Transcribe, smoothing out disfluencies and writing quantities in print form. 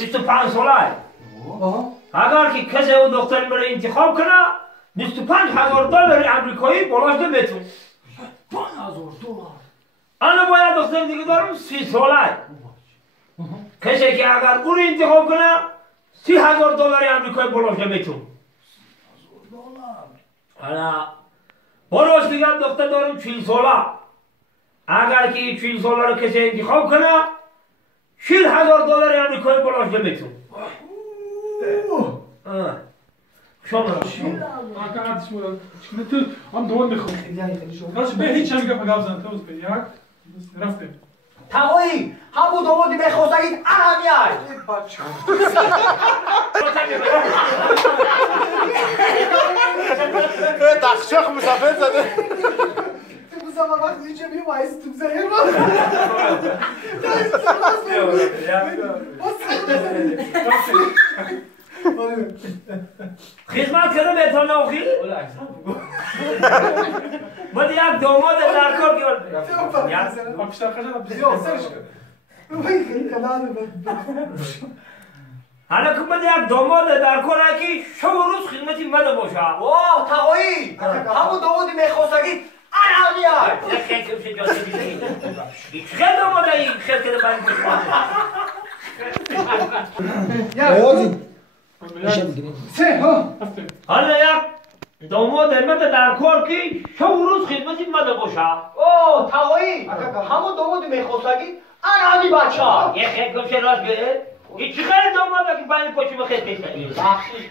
25 ساله. اگر که کسی او دختر مرا انتخاب کنه 25,000 دلار امریکایی بالاش نمیتون. 5,000 دلار. انا باید دختر دیگه دارم 30 ساله. کسی که اگر او رو انتخاب کنه 30,000 دلار امریکایی بالاش نمیتون. 30,000 دلار. حالا بالاش دیگه دختر دارم 40 ساله. اگر که 40 ساله رو کسی انتخاب کنه 40,000 دلار امریکایی بالاش نمیتون. شما قاعد شو انت عم دون نخو خلاص به هیچ هم گپ گابزن توز به یک رفتیم تقوی همون دومودی بخواستگید اهمیت دخشاق مسافر زده مسافر وقت اینجا میمایست تو زهر خدمت کنم بهتان آخی؟ باید یک داماد در کار که حالا که باید یک داماد در کار که شب و روز خدمتی مده باشه. واه تقوی همون دومودی بخواستگید اهمیت یک خیلی کمشه جاده بیزید خیلی داماده این خیلی که باید حالا یک داماد مده در کار که شب و روز خدمتی مده باشه. اوه تقوی همون دومودی بخواستگید اهمی بچه یک خیلی کمشه راست گره این چی خیلی داماده که باید پاچی بخیر پیش کنید. بخشش